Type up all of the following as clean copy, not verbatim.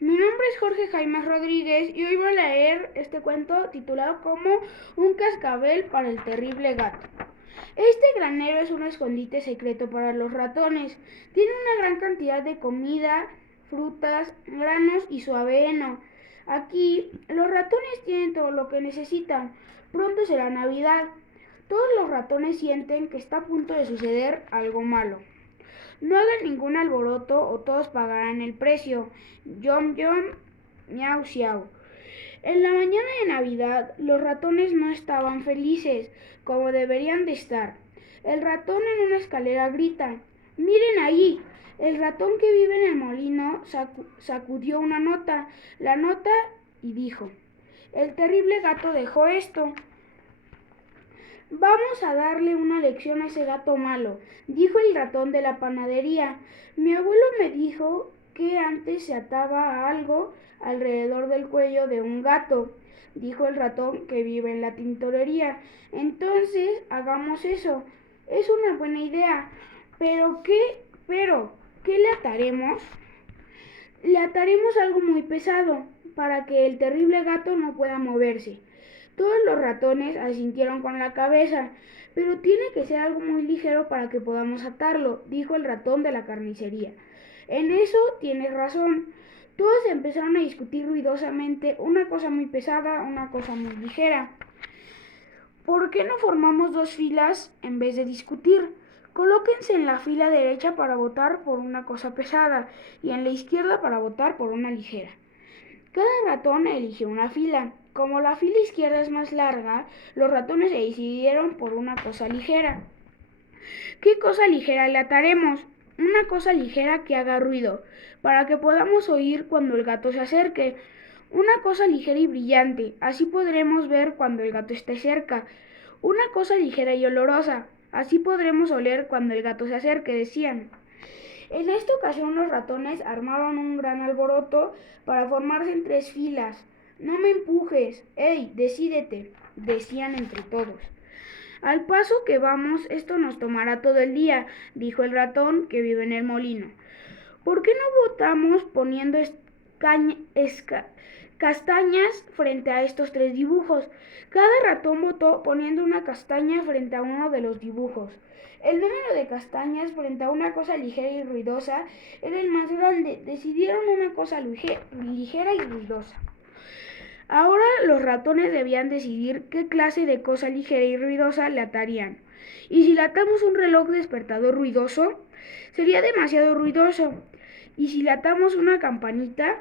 Mi nombre es Jorge Jaime Rodríguez y hoy voy a leer este cuento titulado como Un cascabel para el terrible gato. Este granero es un escondite secreto para los ratones. Tiene una gran cantidad de comida, frutas, granos y suave heno. Aquí los ratones tienen todo lo que necesitan. Pronto será Navidad. Todos los ratones sienten que está a punto de suceder algo malo. No hagan ningún alboroto o todos pagarán el precio. Yom yom, miau xiao. En la mañana de Navidad, los ratones no estaban felices, como deberían de estar. El ratón en una escalera grita: ¡Miren ahí! El ratón que vive en el molino sacudió la nota, y dijo: El terrible gato dejó esto. Vamos a darle una lección a ese gato malo, dijo el ratón de la panadería. Mi abuelo me dijo que antes se ataba algo alrededor del cuello de un gato, dijo el ratón que vive en la tintorería. Entonces, hagamos eso. Es una buena idea. ¿Qué le ataremos? Le ataremos algo muy pesado, para que el terrible gato no pueda moverse. Todos los ratones asintieron con la cabeza. Pero tiene que ser algo muy ligero para que podamos atarlo, dijo el ratón de la carnicería. En eso tienes razón. Todos empezaron a discutir ruidosamente, una cosa muy pesada, una cosa muy ligera. ¿Por qué no formamos dos filas en vez de discutir? Colóquense en la fila derecha para votar por una cosa pesada y en la izquierda para votar por una ligera. Cada ratón eligió una fila. Como la fila izquierda es más larga, los ratones se decidieron por una cosa ligera. ¿Qué cosa ligera le ataremos? Una cosa ligera que haga ruido, para que podamos oír cuando el gato se acerque. Una cosa ligera y brillante, así podremos ver cuando el gato esté cerca. Una cosa ligera y olorosa, así podremos oler cuando el gato se acerque, decían. En esta ocasión los ratones armaron un gran alboroto para formarse en tres filas. No me empujes, ¡ey, decídete!, decían entre todos. Al paso que vamos, esto nos tomará todo el día, dijo el ratón que vive en el molino. ¿Por qué no votamos poniendo castañas frente a estos tres dibujos? Cada ratón votó poniendo una castaña frente a uno de los dibujos. El número de castañas frente a una cosa ligera y ruidosa era el más grande. Decidieron una cosa ligera y ruidosa. Ahora los ratones debían decidir qué clase de cosa ligera y ruidosa le atarían. ¿Y si le atamos un reloj despertador ruidoso? Sería demasiado ruidoso. ¿Y si le atamos una campanita?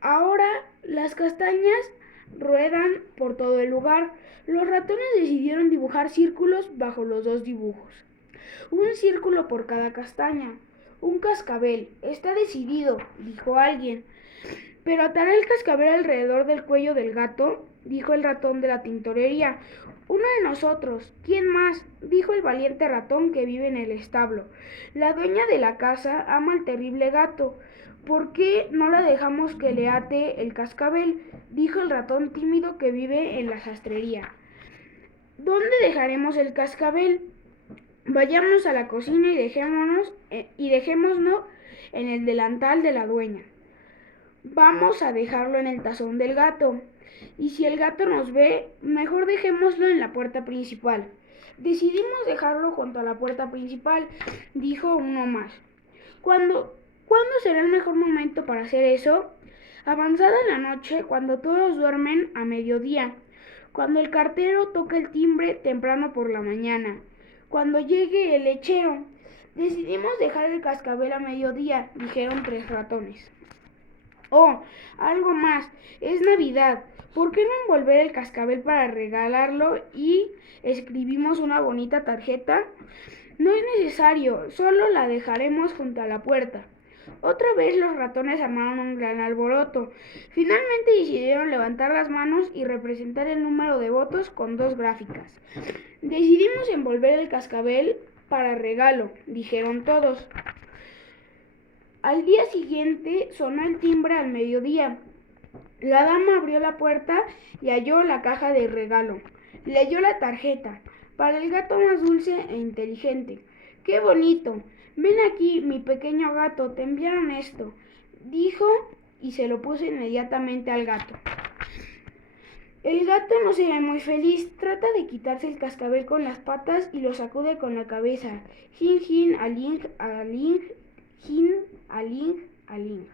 Ahora las castañas ruedan por todo el lugar. Los ratones decidieron dibujar círculos bajo los dos dibujos. Un círculo por cada castaña. Un cascabel. Está decidido, dijo alguien. Pero atará el cascabel alrededor del cuello del gato, dijo el ratón de la tintorería. Uno de nosotros. ¿Quién más? Dijo el valiente ratón que vive en el establo. La dueña de la casa ama al terrible gato. ¿Por qué no la dejamos que le ate el cascabel? Dijo el ratón tímido que vive en la sastrería. ¿Dónde dejaremos el cascabel? Vayamos a la cocina y dejémonos en el delantal de la dueña. Vamos a dejarlo en el tazón del gato. Y si el gato nos ve, mejor dejémoslo en la puerta principal. Decidimos dejarlo junto a la puerta principal, dijo uno más. ¿Cuándo será el mejor momento para hacer eso? Avanzada la noche, cuando todos duermen a mediodía. Cuando el cartero toca el timbre temprano por la mañana. Cuando llegue el lechero. Decidimos dejar el cascabel a mediodía, dijeron tres ratones. Oh, algo más. Es Navidad. ¿Por qué no envolver el cascabel para regalarlo y escribimos una bonita tarjeta? No es necesario, solo la dejaremos junto a la puerta. Otra vez los ratones armaron un gran alboroto. Finalmente decidieron levantar las manos y representar el número de votos con dos gráficas. Decidimos envolver el cascabel para regalo, dijeron todos. Al día siguiente sonó el timbre al mediodía. La dama abrió la puerta y halló la caja de regalo. Leyó la tarjeta. Para el gato más dulce e inteligente. ¡Qué bonito! Ven aquí, mi pequeño gato, te enviaron esto, dijo y se lo puso inmediatamente al gato. El gato no se ve muy feliz, trata de quitarse el cascabel con las patas y lo sacude con la cabeza. Jin, jin, aling, aling, jin, aling, aling.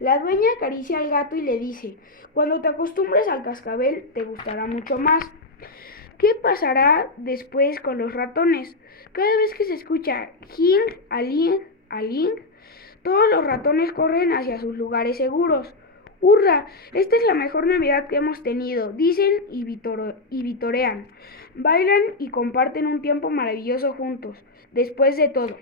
La dueña acaricia al gato y le dice: cuando te acostumbres al cascabel te gustará mucho más. ¿Qué pasará después con los ratones? Cada vez que se escucha jing, aling, aling, todos los ratones corren hacia sus lugares seguros. ¡Hurra! Esta es la mejor Navidad que hemos tenido, dicen y vitorean. Bailan y comparten un tiempo maravilloso juntos. Después de todo,